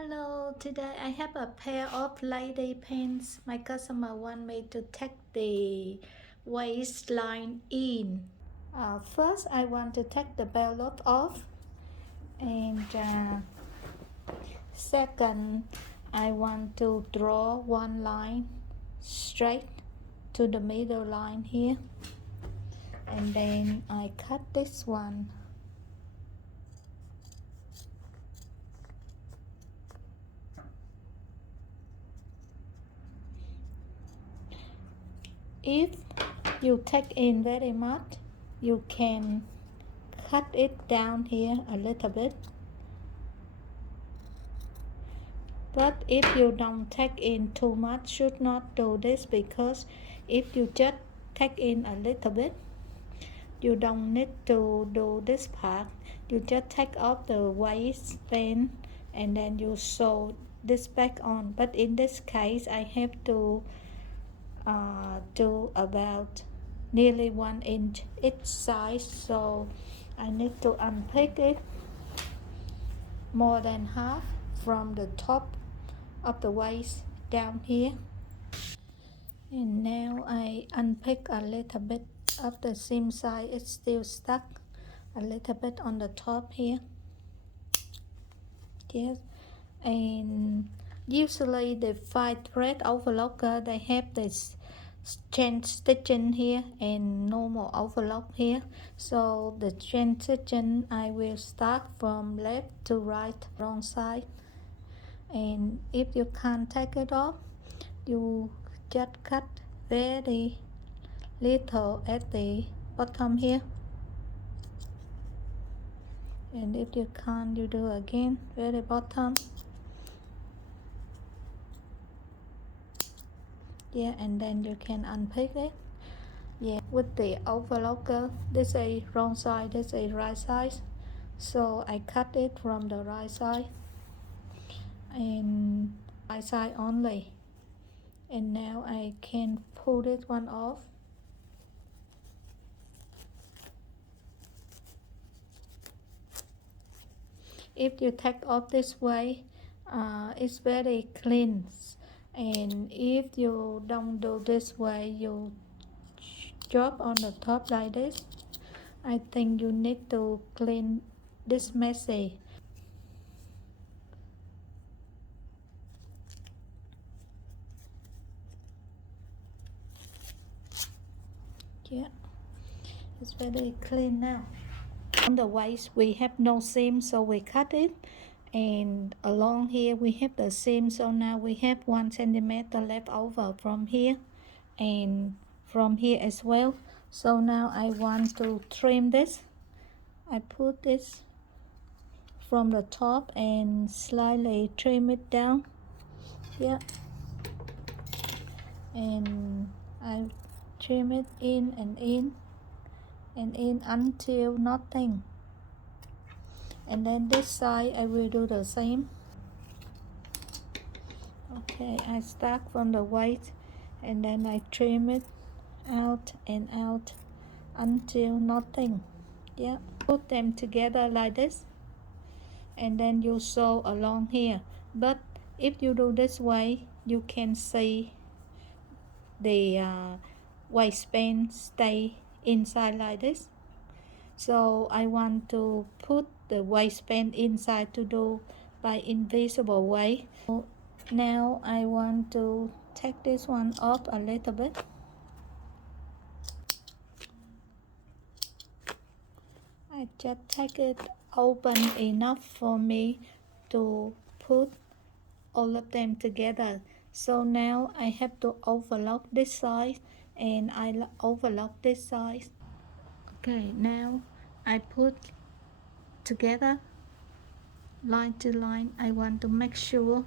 Hello, today I have a pair of lady pants. My customer want me to take the waistline in. First, I want to take the belt loop off, and second, I want to draw one line straight to the middle line here, and then I cut this one. If you take in very much, you can cut it down here a little bit. But if you don't take in too much, should not do this, because if you just take in a little bit, you don't need to do this part. You just take off the waistband and then you sew this back on. But in this case, I have to do about nearly 1 inch each side, so I need to unpick it more than half from the top of the waist down here. And now I unpick a little bit of the seam side. It's still stuck a little bit on the top here. Yes, and usually the 5 thread overlocker, they have this chain stitching here and normal overlock here. So the chain stitching, I will start from left to right, wrong side. And if you can't take it off, you just cut very little at the bottom here. And if you can't, you do again very bottom. Yeah, and then you can unpick it. Yeah, with the overlocker, this is wrong side, this is right side, so I cut it from the right side and right side only. And now I can pull this one off. If you take off this way, it's very clean, and if you don't do this way, you drop on the top like this. I think you need to clean this messy. Yeah, it's very clean now. On the waist we have no seam, so we cut it, and along here we have the seam, so now we have 1 centimeter left over from here and from here as well. So now I want to trim this. I put this from the top and slightly trim it down. Yeah, and I trim it in and in and in until nothing. And then this side I will do the same. Okay, I start from the waist and then I trim it out and out until nothing. Yeah, put them together like this, and then you sew along here. But if you do this way, you can see the waistband stay inside like this. So I want to put the waistband inside to do by invisible way. Now I want to take this one off a little bit. I just take it open enough for me to put all of them together. So now I have to overlock this side and I overlock this side. Okay, now I put together line to line. I want to make sure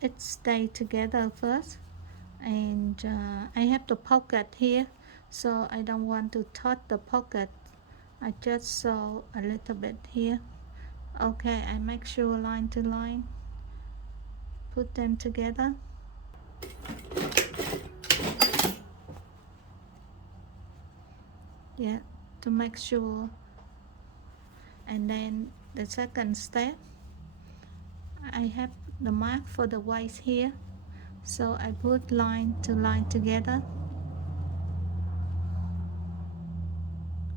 it stay together first, and I have the pocket here, so I don't want to touch the pocket. I just sew a little bit here. Okay, I make sure line to line, put them together. Yeah, to make sure. And then the second step, I have the mark for the waist here, so I put line to line together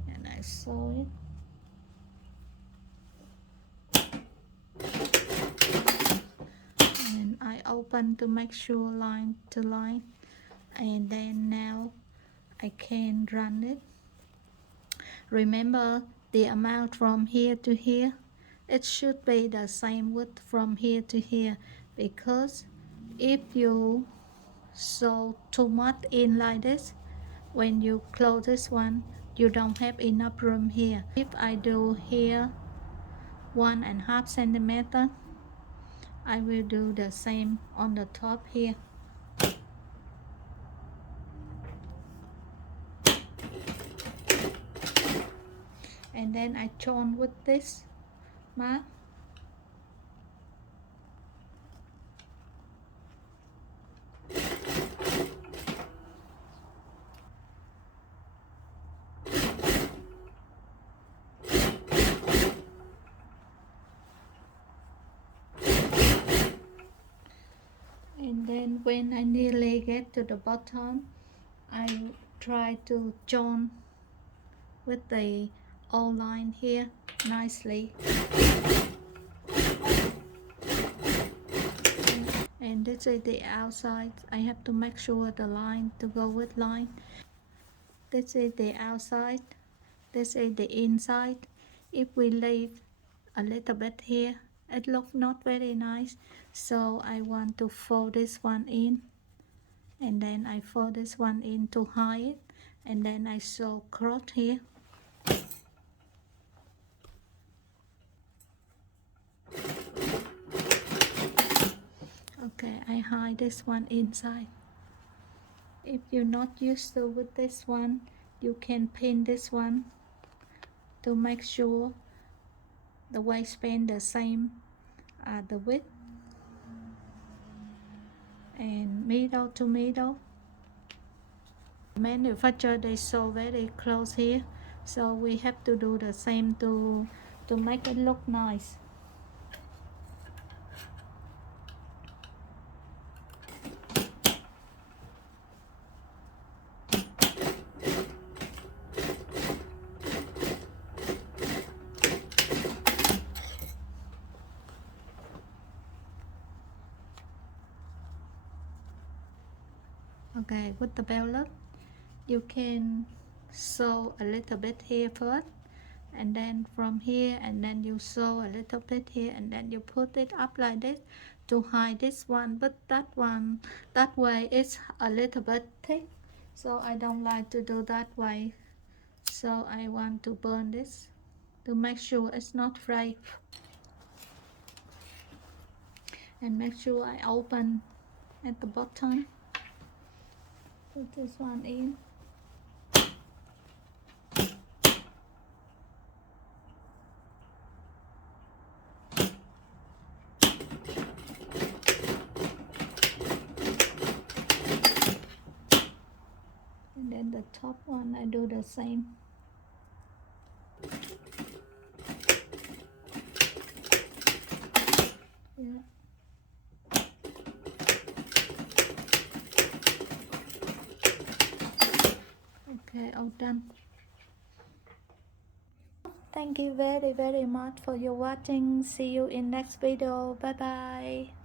and I sew it, and I open to make sure line to line, and then now I can run it. Remember the amount from here to here, it should be the same width from here to here, because if you sew too much in like this, when you close this one you don't have enough room here. If I do here 1.5 centimeter, I will do the same on the top here. And then I join with this mark. And then when I nearly get to the bottom, I try to join with the all line here nicely. And this is the outside. I have to make sure the line to go with line. This is the outside. This is the inside. If we leave a little bit here, it looks not very nice, so I want to fold this one in, and then I fold this one in to hide it, and then I sew cross here. Okay, I hide this one inside. If you're not used to with this one, you can pin this one to make sure the waistband the same the width, and middle to middle. Manufacturer they sew very close here, so we have to do the same to make it look nice. Okay, with the belt loop, you can sew a little bit here first, and then from here, and then you sew a little bit here, and then you put it up like this to hide this one. But that way it's a little bit thick, so I don't like to do that way. So I want to burn this to make sure it's not frayed, and make sure I open at the bottom. Put this one in. And then the top one I do the same. Yeah. Okay, all done. Thank you very much for your watching. See you in next video. Bye bye.